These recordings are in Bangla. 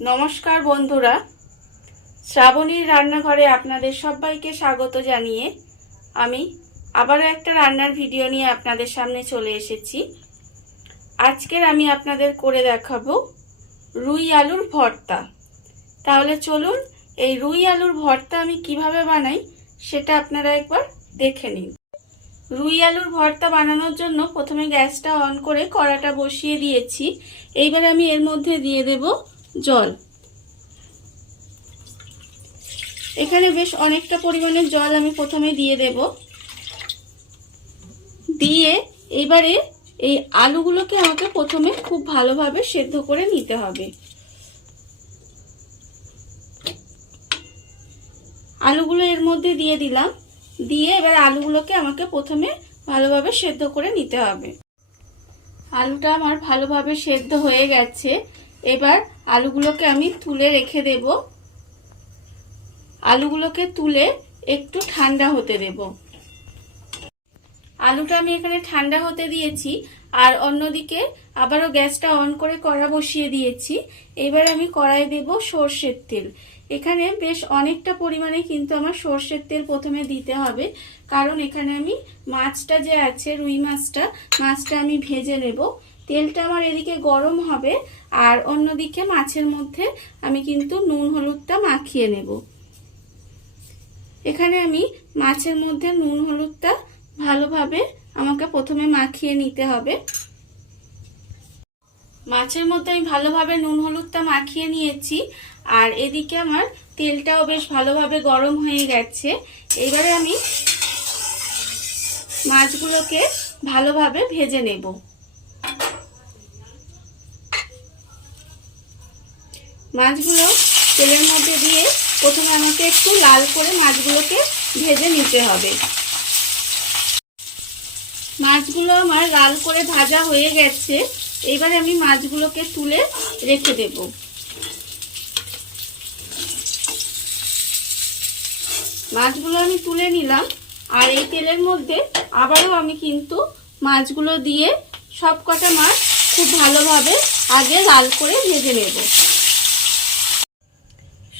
নমস্কার বন্ধুরা, শ্রাবণীর রান্নাঘরে আপনাদের সবাইকে স্বাগত জানিয়ে আমি আবারও একটা রান্নার ভিডিও নিয়ে আপনাদের সামনে চলে এসেছি। আজকের আমি আপনাদের করে দেখাবো রুই আলুর ভর্তা। তাহলে চলুন এই রুই আলুর ভর্তা আমি কিভাবে বানাই সেটা আপনারা একবার দেখে নিন। রুই আলুর ভর্তা বানানোর জন্য প্রথমে গ্যাসটা অন করে কড়াটা বসিয়ে দিয়েছি। এইবার আমি এর মধ্যে দিয়ে দেব জল। এখানে বেশ অনেকটা পরিমাণের জল আমি প্রথমে দিয়ে দেব। দিয়ে এবারে এই আলুগুলোকে আমাকে প্রথমে খুব ভালোভাবে সেদ্ধ করে নিতে হবে। আলুগুলো এর মধ্যে দিয়ে দিলাম। দিয়ে এবার আলুগুলোকে আমাকে প্রথমে ভালোভাবে সেদ্ধ করে নিতে হবে। আলুটা আমার ভালোভাবে সেদ্ধ হয়ে গেছে। এবার আলুগুলোকে আমি তুলে রেখে দেব। আলুগুলোকে তুলে একটু ঠান্ডা হতে দেব। আলুটা আমি এখানে ঠান্ডা হতে দিয়েছি। আর অন্যদিকে আবারও গ্যাসটা অন করে কড়া বসিয়ে দিয়েছি। এবার আমি কড়াইয়ে দেব সর্ষের তেল। এখানে বেশ অনেকটা পরিমাণে কিন্তু আমার সর্ষের তেল প্রথমে দিতে হবে, কারণ এখানে আমি মাছটা যে আছে রুই মাছটা আমি ভেজে নেব। তেলটা আমার এদিকে গরম হবে আর অন্যদিকে মাছের মধ্যে আমি কিন্তু নুন হলুদটা মাখিয়ে নেব। এখানে আমি মাছের মধ্যে নুন হলুদটা ভালোভাবে আমাকে প্রথমে মাখিয়ে নিতে হবে। মাছের মধ্যে আমি ভালোভাবে নুন হলুদটা মাখিয়ে নিয়েছি। আর এদিকে আমার তেলটাও বেশ ভালোভাবে গরম হয়ে গেছে। এবারে আমি মাছগুলোকে ভালোভাবে ভেজে নেব। মাছগুলো তেলের মধ্যে দিয়ে প্রথমে আমাকে একটু লাল করে মাছগুলোকে ভেজে নিতে হবে। মাছগুলো আমার লাল করে ভাজা হয়ে গেছে। এবারে আমি মাছগুলোকে তুলে রেখে দেব। মাছগুলো আমি তুলে নিলাম। আর এই তেলের মধ্যে আবারও আমি কিন্তু মাছগুলো দিয়ে সবকটা মাছ খুব ভালোভাবে আগে লাল করে ভেজে নেব।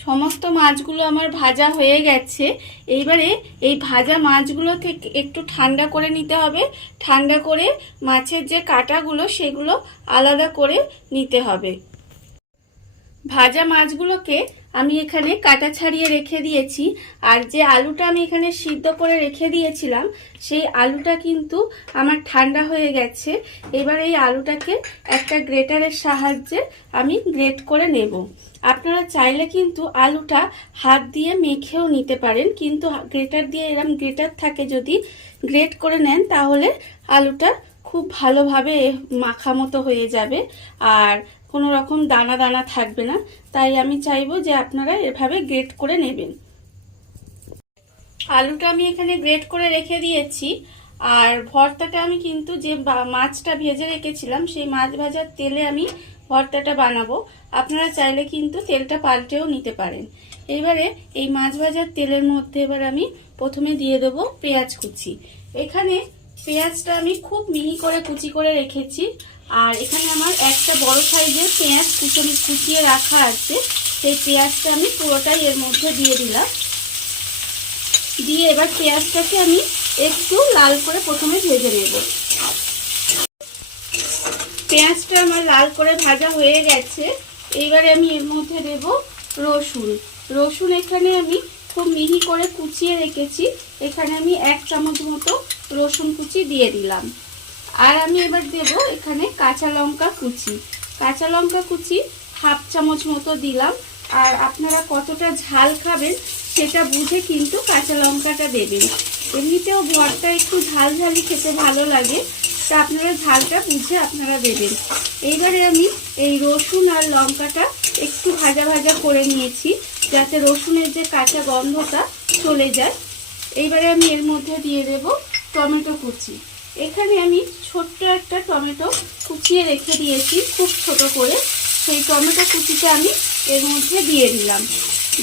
সমস্ত মাছগুলো আমার ভাজা হয়ে গেছে। এইবারে এই ভাজা মাছগুলো থেকে একটু ঠান্ডা করে নিতে হবে। ঠান্ডা করে মাছের যে কাঁটাগুলো সেগুলো আলাদা করে নিতে হবে। ভাজা মাছগুলোকে আমি এখানে কাটা ছাড়িয়ে রেখে দিয়েছি। আর যে আলুটা আমি এখানে সিদ্ধ করে রেখে দিয়েছিলাম সেই আলুটা কিন্তু আমার ঠান্ডা হয়ে গেছে। এবার এই আলুটাকে একটা গ্রেটারের সাহায্যে আমি গ্রেট করে নেব। আপনারা চাইলে কিন্তু আলুটা হাত দিয়ে মেখেও নিতে পারেন, কিন্তু গ্রেটার দিয়ে এরকম গ্রেটার থাকে যদি গ্রেট করে নেন তাহলে আলুটা খুব ভালোভাবে মাখা মতো হয়ে যাবে আর কোনো রকম দানা দানা থাকবে না। তাই আমি চাইবো যে আপনারা এভাবে গ্রেট করে নেবেন। আলুটা আমি এখানে গ্রেট করে রেখে দিয়েছি। আর ভর্তাটা আমি কিন্তু যে মাছটা ভেজে রেখেছিলাম সেই মাছ ভাজার তেলে আমি ভর্তাটা বানাবো। আপনারা চাইলে কিন্তু তেলটা পাল্টেও নিতে পারেন। এবারে এই মাছ ভাজার তেলের মধ্যে এবার আমি প্রথমে দিয়ে দেবো পেঁয়াজ কুচি। এখানে পেঁয়াজটা আমি খুব মিহি করে কুচি করে রেখেছি। আর এখানে আমার একটা বড় সাইজের পেঁয়াজ কুচিয়ে রাখা আছে। সেই পেঁয়াজটা আমি পুরোটাই এর মধ্যে দিয়ে দিলাম। দিয়ে এবার পেঁয়াজটাকে আমি একটু লাল করে প্রথমে ভেজে নেব। পেঁয়াজটা আমার লাল করে ভাজা হয়ে গেছে। এইবারে আমি এর মধ্যে দেব রসুন। রসুন এখানে আমি খুব মিহি করে কুচিয়ে রেখেছি। এখানে আমি 1 চামচ মতো রসুন কুচি দিয়ে দিলাম। আর আমি এবার দেব এখানে কাঁচা লঙ্কা কুচি। কাঁচা লঙ্কা কুচি 1/2 চামচ মতো দিলাম। আর আপনারা কতটা ঝাল খাবেন সেটা বুঝে কিন্তু কাঁচা লঙ্কাটা দেবেন। এমনিতেও ভর্তা একটু ঝালঝালি খেতে ভালো লাগে, তা আপনারা ঝালটা বুঝে আপনারা দেবেন। এইবারে আমি এই রসুন আর লঙ্কাটা একটু ভাজা ভাজা করে নিয়েছি যাতে রসুনের যে কাঁচা গন্ধটা চলে যায়। এইবারে আমি এর মধ্যে দিয়ে দেব টমেটো কুচি। এখানে আমি ছোট্ট একটা টমেটো কুচিয়ে রেখে দিয়েছি খুব ছোট করে। সেই টমেটো কুচিটা আমি এর মধ্যে দিয়ে দিলাম।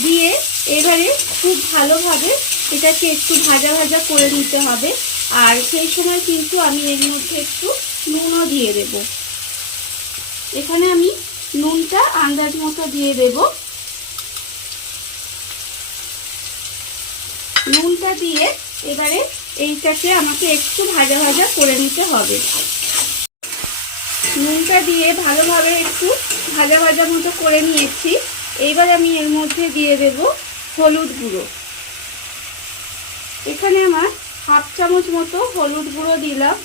দিয়ে এবারে খুব ভালোভাবে এটাকে একটু ভাজা ভাজা করে নিতে হবে। আর সেই সময় কিন্তু আমি এর মধ্যে একটু নুনও দিয়ে দেব। এখানে আমি নুনটা আন্দাজ মতো দিয়ে দেব। নুনটা দিয়ে এবারে এইটাকে আমাকে একটু ভাজা ভাজা করে নিতে হবে। নুনটা দিয়ে ভালোভাবে একটু ভাজা ভাজা মতো করে নিয়েছি। এইবার আমি এর মধ্যে দিয়ে দেব হলুদ গুঁড়ো। এখানে আমার হাফ চামচ মতো হলুদ গুঁড়ো দিলাম,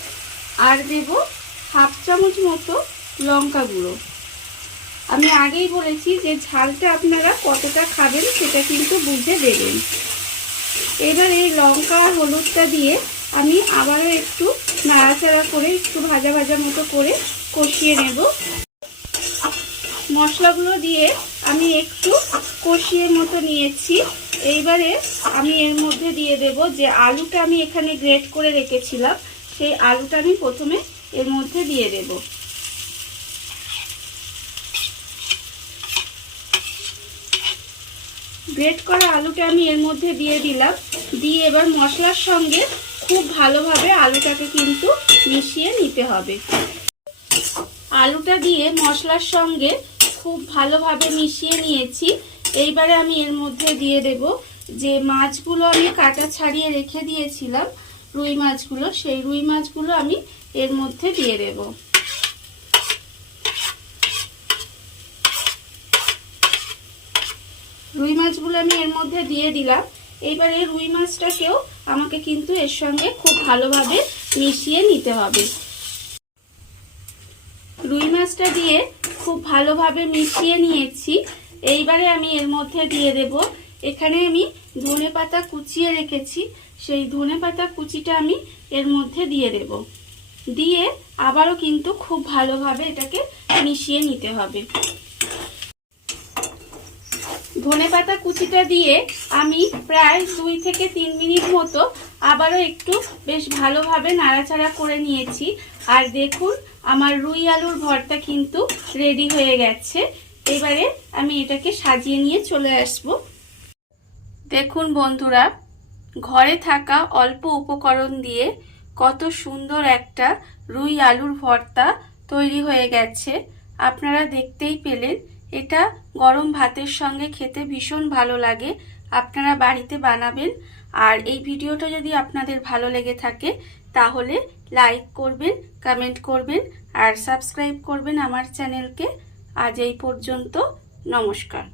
আর দেব হাফ চামচ মতো লঙ্কা গুঁড়ো। আমি আগেই বলেছি যে ঝালটা আপনারা কতটা খাবেন সেটা কিন্তু বুঝে দেবেন। এবার এই লঙ্কা আর হলুদটা দিয়ে আমি আবারও একটু নাড়াচাড়া করে একটু ভাজা ভাজা মতো করে কষিয়ে নেব। মশলাগুলো দিয়ে আমি একটু কষিয়ে মতো নিয়েছি। এইবারে আমি এর মধ্যে দিয়ে দেব যে আলুটা আমি এখানে গ্রেট করে রেখেছিলাম, সেই আলুটা আমি প্রথমে এর মধ্যে দিয়ে দেব। গ্রেট করা আলুটা আমি এর মধ্যে দিয়ে দিলাম। দিয়ে এবার মশলার সঙ্গে খুব ভালোভাবে আলুটাকে কিন্তু মিশিয়ে নিতে হবে। আলুটা দিয়ে মশলার সঙ্গে খুব ভালোভাবে মিশিয়ে নিয়েছি। এইবারে আমি এর মধ্যে দিয়ে দেব যে মাছগুলো আমি কাটা ছাড়িয়ে রেখে দিয়েছিলাম, রুই মাছগুলো, সেই রুই মাছগুলো আমি এর মধ্যে দিয়ে দেব। রুই মাছগুলো আমি এর মধ্যে দিয়ে দিলাম। এইবারে রুই মাছটাকেও আমাকে কিন্তু এর সঙ্গে খুব ভালোভাবে মিশিয়ে নিতে হবে। রুই মাছটা দিয়ে খুব ভালোভাবে মিশিয়ে নিয়েছি। এইবারে আমি এর মধ্যে দিয়ে দেব, এখানে আমি ধনেপাতা কুচিয়ে রেখেছি, সেই ধনেপাতা কুচিটা আমি এর মধ্যে দিয়ে দেব। দিয়ে আবারও কিন্তু খুব ভালোভাবে এটাকে মিশিয়ে নিতে হবে। ধনেপাতা কুচিটা দিয়ে আমি প্রায় 2 থেকে 3 মিনিট মতো আবারও একটু বেশ ভালোভাবে নাড়াচাড়া করে নিয়েছি। আর দেখুন আমার রুই আলুর ভর্তা কিন্তু রেডি হয়ে গেছে। এবারে আমি এটাকে সাজিয়ে নিয়ে চলে আসব। দেখুন বন্ধুরা, ঘরে থাকা অল্প উপকরণ দিয়ে কত সুন্দর একটা রুই আলুর ভর্তা তৈরি হয়ে গেছে। আপনারা দেখতেই পেলেন, এটা গরম ভাতের সঙ্গে খেতে ভীষণ ভালো লাগে। আপনারা বাড়িতে বানাবেন। আর এই ভিডিওটা যদি আপনাদের ভালো লেগে থাকে তাহলে লাইক করবেন, কমেন্ট করবেন আর সাবস্ক্রাইব করবেন আমার চ্যানেলকে। আজ এই পর্যন্ত, নমস্কার।